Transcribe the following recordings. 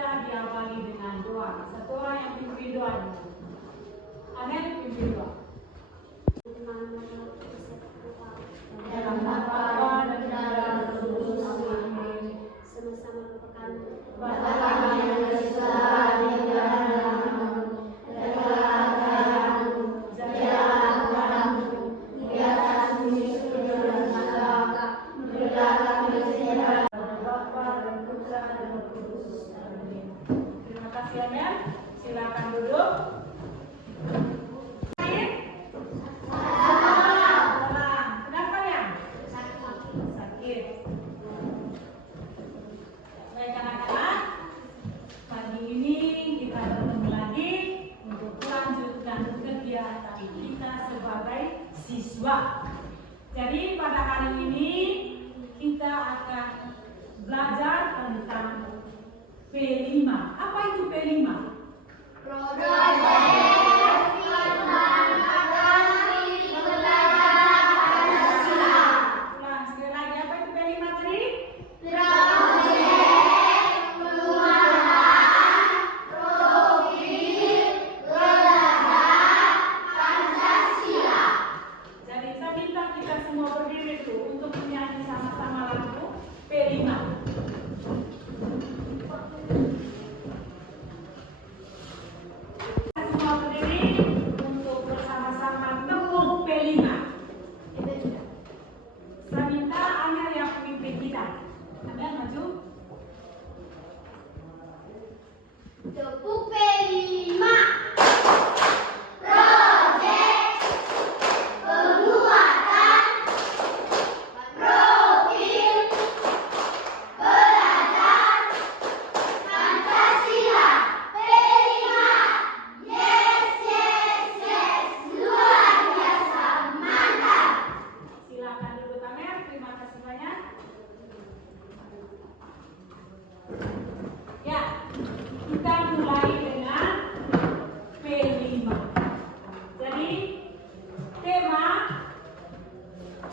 kita diawali dengan doa. Satu orang yang pimpin doa. Amin, pimpin doa. Dalam nama Bapa dan dalam Roh Kudus. Amin. Sama-sama lupakan Bapa kami yang di surga, silakan duduk. Kenapa ya? Sakit. Baik anak-anak, pagi ini kita bertemu lagi untuk melanjutkan kegiatan kita sebagai siswa. Jadi pada hari ini kita akan belajar tentang P5. Apa itu P5? Tepuk P5.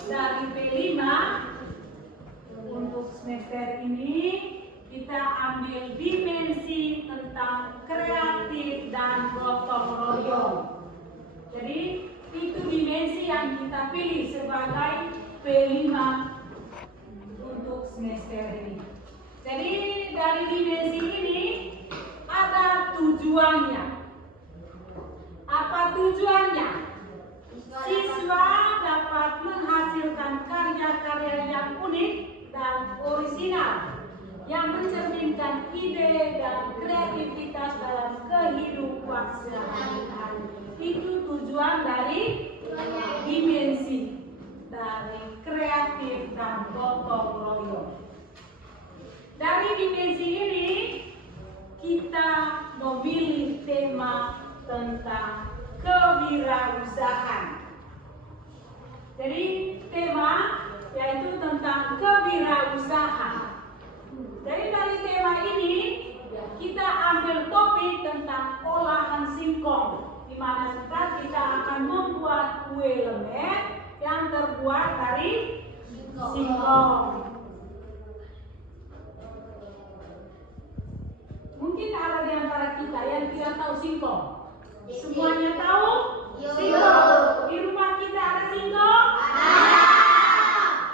Dari P5 untuk semester ini kita ambil dimensi tentang kreatif dan gotong royong. Jadi itu dimensi yang kita pilih sebagai P5 untuk semester ini. Jadi dari dimensi ini ada tujuannya. Apa tujuannya? Siswa dapat menghasilkan karya-karya yang unik dan orisinal yang mencerminkan ide dan kreativitas dalam kehidupan sehari-hari. Itu tujuan dari dimensi dari kreatif dan gotong royong. Dari dimensi ini kita memilih tema tentang kewirausahaan. Jadi tema yaitu tentang kewirausahaan. Jadi dari tema ini kita ambil topik tentang olahan singkong, di mana kita akan membuat kue lemet yang terbuat dari singkong. Mungkin ada di antara kita yang tidak tahu singkong. Semuanya tahu? Singkong. Di rumah kita ada singkong? Ada.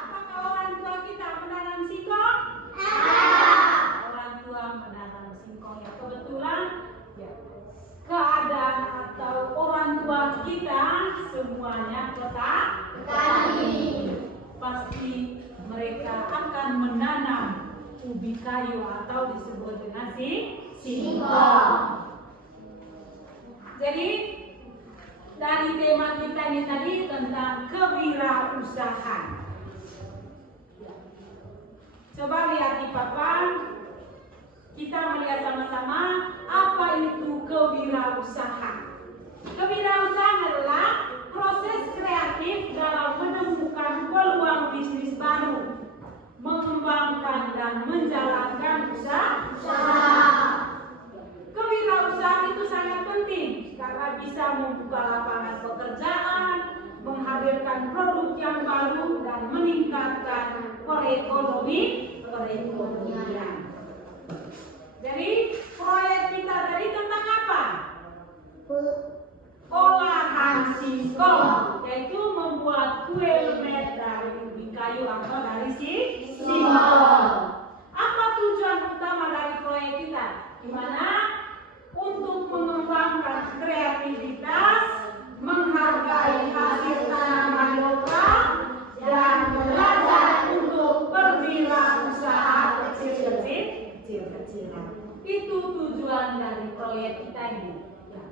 Apakah orang tua kita menanam singkong? Ada. Orang tua menanam singkong. Ya, kebetulan ya, keadaan atau orang tua kita semuanya petani. Pasti mereka akan menanam ubi kayu atau disebut dengan singkong. Jadi dari tema kita ini tadi tentang kewirausahaan. Coba lihat di papan, kita melihat sama-sama apa itu kewirausahaan. Kewirausahaan adalah proses kreatif dalam menemukan peluang bisnis baru, mengembangkan dan menjalankan usaha. Kewirausahaan itu sangat penting karena bisa membuka lapangan pekerjaan, menghadirkan produk yang baru dan meningkatkan perekonomian. Jadi di mana untuk mengembangkan kreativitas, menghargai hasil tanaman lokal, dan belajar untuk berwirausaha kecil-kecilan. Itu tujuan dari proyek kita ini. Ya.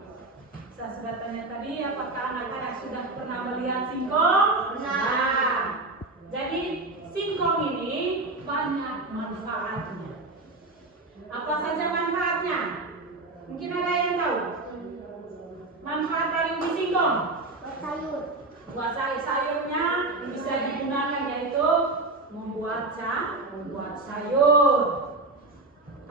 Saya sudah tanya tadi, apakah anak-anak sudah pernah melihat singkong? Nah, jadi singkong ini banyak manfaatnya. Apa saja manfaatnya? Mungkin ada yang tahu? Manfaat dari ubi singkong? Buat sayur-sayurnya bisa digunakan, yaitu membuat sayur.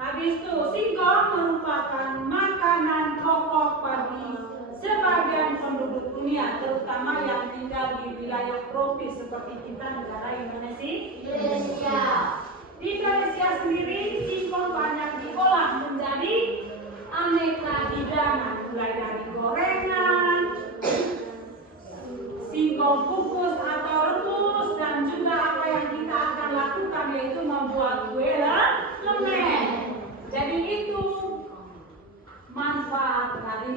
Habis itu singkong merupakan makanan pokok bagi sebagian penduduk dunia, terutama yang tinggal di wilayah tropis seperti kita, negara Indonesia. Di Indonesia sendiri singkong banyak diolah menjadi aneka hidangan, mulai dari gorengan, singkong kukus atau rebus, dan juga apa yang kita akan lakukan yaitu membuat kue lemen. Jadi itu manfaat dari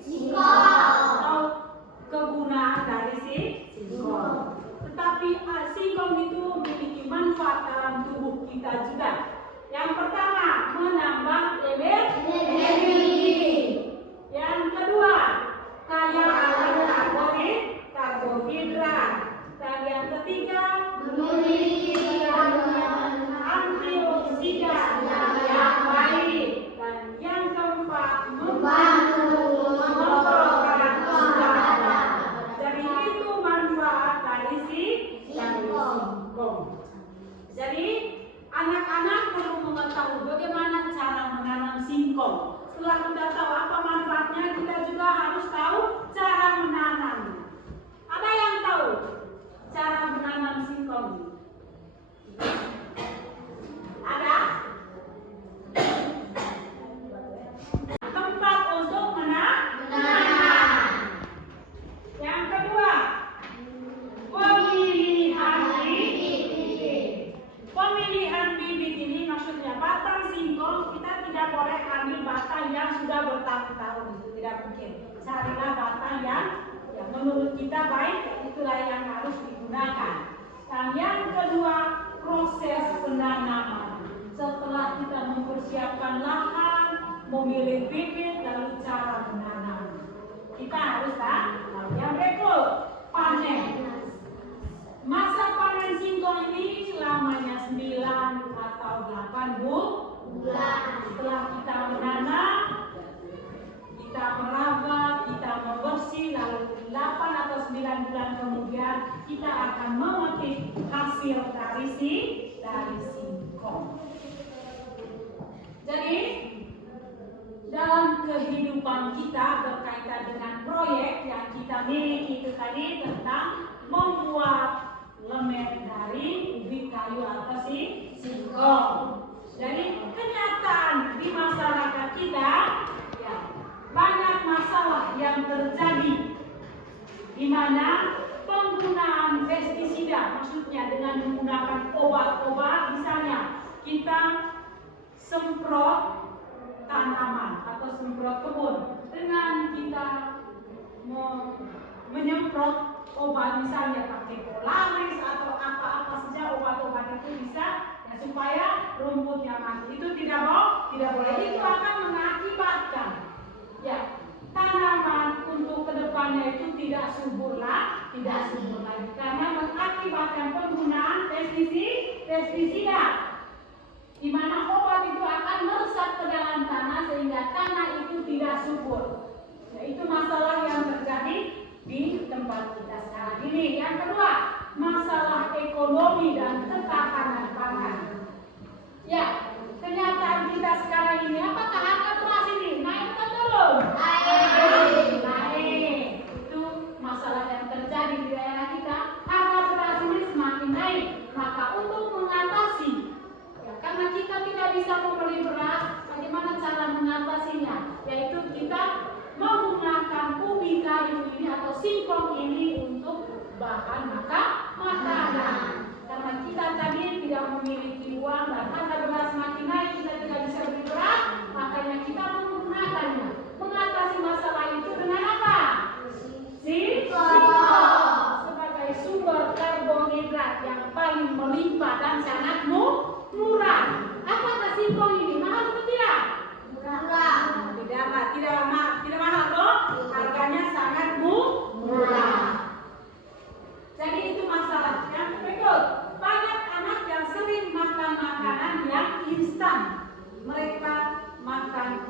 singkong atau kegunaan dari singkong. Tetapi singkong itu memiliki manfaat dalam tubuh kita juga. Yang pertama, menambah energi. Yang kedua, kaya akan karbohidrat. Dan yang ketiga, memiliki antioksidan yang baik. Dan yang keempat, membantu memperoleh kesehatan. Jadi itu manfaat dari singkong. Jadi anak-anak perlu mengetahui bagaimana cara menanam singkong. Setelah kita tahu apa manfaatnya, kita juga harus tahu cara menanamnya. Ada yang tahu cara menanam singkong? Ada? Tempat untuk menanam. Yang kedua, pemilihan bibit. Pemilihan bibit ini maksudnya batang singkong kita tidak boleh ambil batang yang sudah bertahun-tahun, itu tidak mungkin. Carilah batang yang menurut kita baik, itulah yang harus digunakan. Dan yang kedua, proses penanaman. Setelah kita mempersiapkan lahan, memilih bibit, lalu cara menanam. Kita harus tahu. Yang berikut, panen. Masa panen singkong ini lamanya 9 atau 8 bulan. Setelah kita menanam, kita merawat, kita membersih, lalu 8 atau 9 bulan kemudian kita akan memetik hasil dari singkong. Jadi dalam kehidupan kita berkaitan dengan proyek yang kita miliki itu tadi tentang membuat lemen dari ubi kayu atau singkong. Jadi kenyataan di masyarakat kita, ya, banyak masalah yang terjadi di mana penggunaan pestisida, maksudnya dengan menggunakan obat-obat, misalnya kita semprot tanaman atau semprot kebun dengan kita menyemprot obat, misalnya pakai Polaris atau apa-apa saja obat-obat itu bisa ya, supaya rumputnya mati. Itu tidak boleh. Itu akan mengakibatkan ya tanaman untuk kedepannya itu tidak subur lagi karena mengakibatkan penggunaan pestisida di mana obat itu akan meresap ke dalam tanah sehingga tanah itu tidak subur. Ya, itu masalah yang terjadi di tempat kita sekarang ini. Yang kedua, masalah ekonomi dan ketahanan pangan. Ya, kenyataan kita sekarang ini, apakah harga beras ini naik atau turun? Naik. Itu masalah yang terjadi di daerah kita. Harga beras ini semakin naik. Maka untuk mengatasi, ya, karena kita tidak bisa membeli beras, bagaimana cara mengatasinya? Yaitu kita menggunakan ubi kayu ini atau singkong ini untuk bahan makanan. Karena kita tadi tidak memiliki uang dan harga beras makin naik, kita tidak bisa beli beras, maka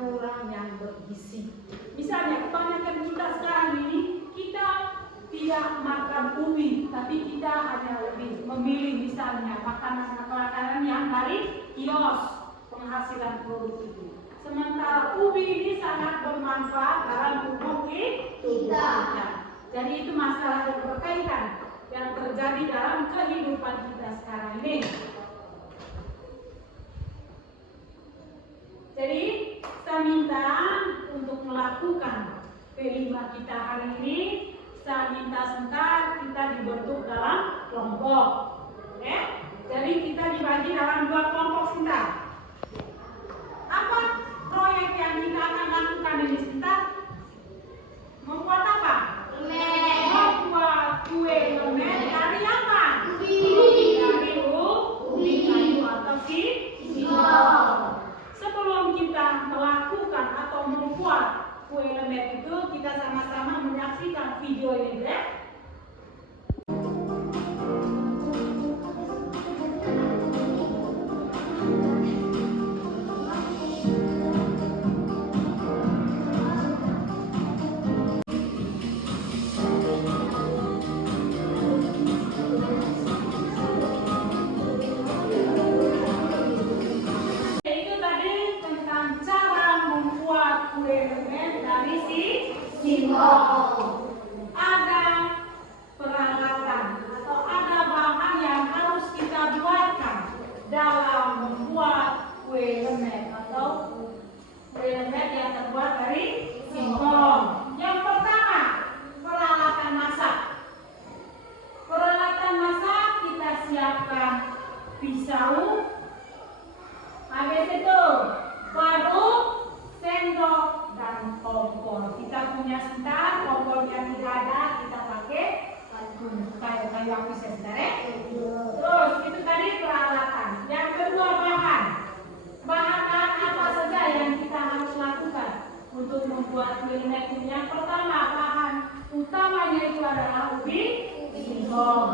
kurang yang bergizi. Misalnya kebanyakan kita sekarang ini kita tidak makan ubi, tapi kita hanya lebih memilih misalnya makanan-makanan yang dari kios penghasilan produk itu. Sementara ubi ini sangat bermanfaat dalam tubuh kita. Jadi itu masalah yang berkaitan yang terjadi dalam kehidupan kita sekarang ini. Jadi saya minta untuk melakukan P5 kita hari ini, saya minta sebentar kita dibentuk dalam kelompok. Jadi kita dibagi dalam 2 kelompok sebentar. Apa proyek yang kita akan lakukan ini sebentar? Membuat apa? Membuat kue lemet dari apa? Dari ubi kayu atau singkong. Sebelum kita melakukan atau membuat kue lemet itu, kita sama-sama menyaksikan video ini ya. Ada peralatan atau ada bahan yang harus kita buatkan dalam membuat kue lemet atau kue lemet yang terbuat dari singkong. Yang pertama, peralatan masak. Peralatan masak kita siapkan pisau, habis itu parut, sendok, dan kompor. Kita punya sebentar, kompornya tidak ada, kita pakai kayu api sebentar ya. Terus itu tadi peralatan. Yang kedua bahan. Bahan apa saja yang kita harus lakukan untuk membuat kue lemet? Yang pertama bahan utamanya itu adalah ubi singkong.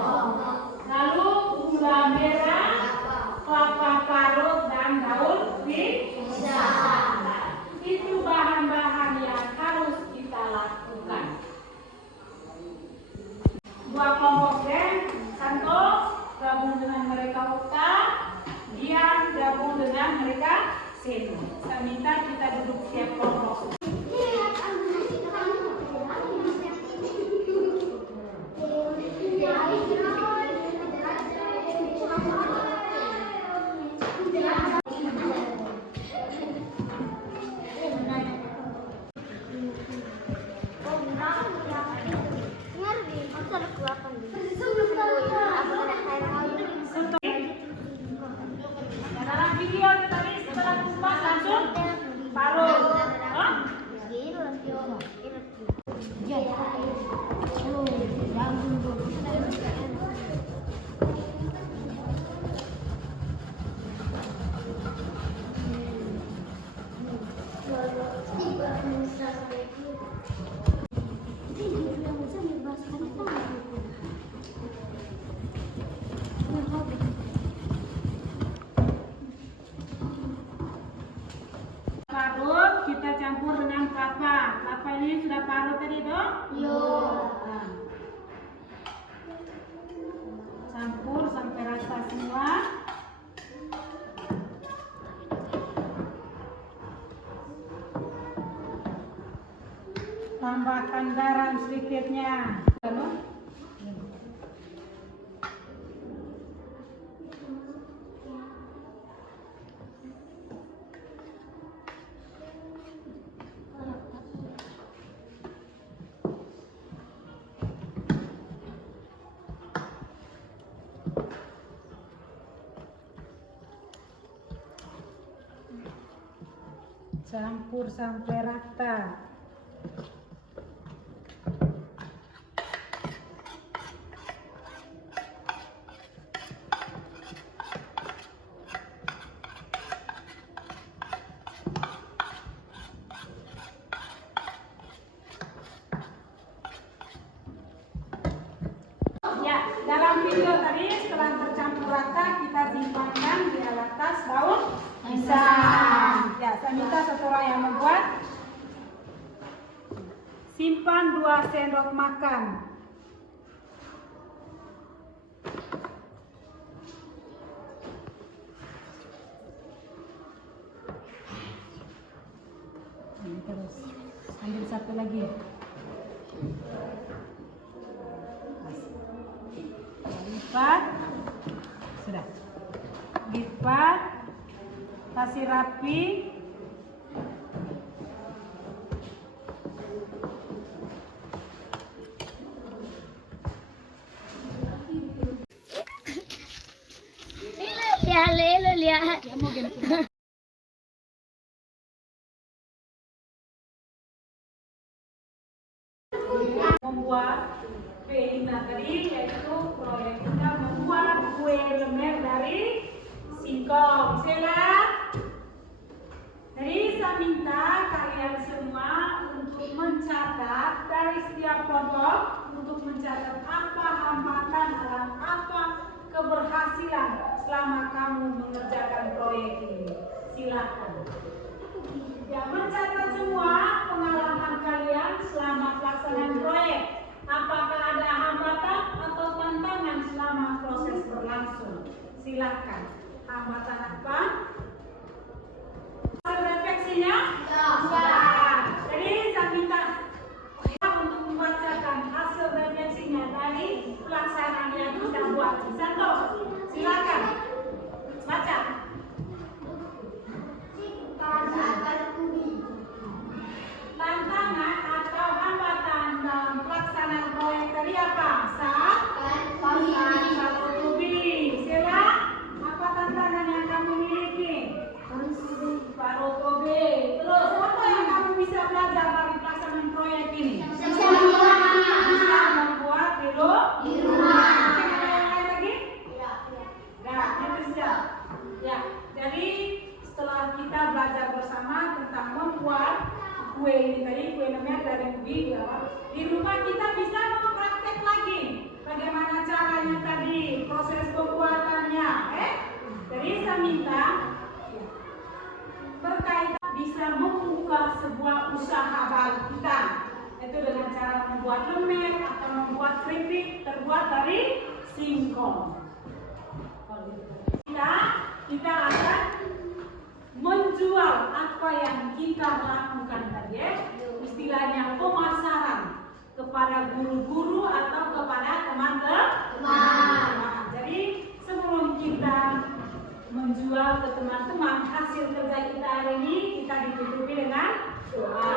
Lalu gula merah, kelapa parut, dan daun pisang. Itu bahan-bahan yang harus kita lakukan. 2 kelompok Santo gabung dengan mereka Okta, Dian gabung dengan mereka Seno. Saya minta kita duduk siap kelompok. Dalam video tadi setelah kupas langsung parut. Parut kita campur dengan kelapa. Kelapa ini sudah parut tadi dong? Iya. Nah. Campur sampai rata semua. Tambahkan garam sedikitnya. Campur sampai rata. Ya, dalam video tadi setelah tercampur rata kita simpankan di atas daun pisang. Ya, saya minta Kita satu orang yang membuat. Simpan 2 sendok makan. Ini terus. Ambil satu lagi. Lipat. Sudah. Lipat. Kasih rapi. Lihat. Membuat kue tadi, yaitu proyek kita membuat kue lemer dari singkong. Silakan. Jadi saya minta kalian semua untuk mencatat dari setiap kelompok untuk mencatat apa hambatan dan apa keberhasilan selama kamu mengerjakan proyek ini. Silakan. Ya, mencatat semua pengalaman kalian selama pelaksanaan proyek. Apakah ada hambatan atau tantangan selama proses berlangsung? Silakan. Hambatan apa? Refleksinya? Ya. Jadi saya minta untuk membacakan hasil refleksinya dari pelaksanaan yang kita buat. Satu, silakan baca. Tantangan atau hambatan dalam pelaksanaan proyek tadi apa? Sarotobi. Sila, apa tantangan yang kamu miliki? Sarotobi. Terus apa yang kamu bisa belajar dari pelaksanaan proyek ini? Bisa membuat di rumah. Ada yang lain lagi? Nah, itu saja. Ya, jadi setelah kita belajar bersama tentang membuat kue ini tadi, kue lemer dari ubi, di rumah kita bisa mempraktek lagi bagaimana caranya tadi, proses pembuatannya. Jadi saya minta berkaitan bisa membuka sebuah usaha baru kita, itu dengan cara membuat lemer atau membuat keripik terbuat dari singkong. Kita akan menjual apa yang kita lakukan tadi, istilahnya pemasaran kepada guru-guru atau kepada teman-teman. Jadi sebelum kita menjual ke teman-teman hasil kerja kita hari ini, kita ditutupi dengan doa.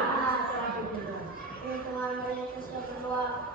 Setelah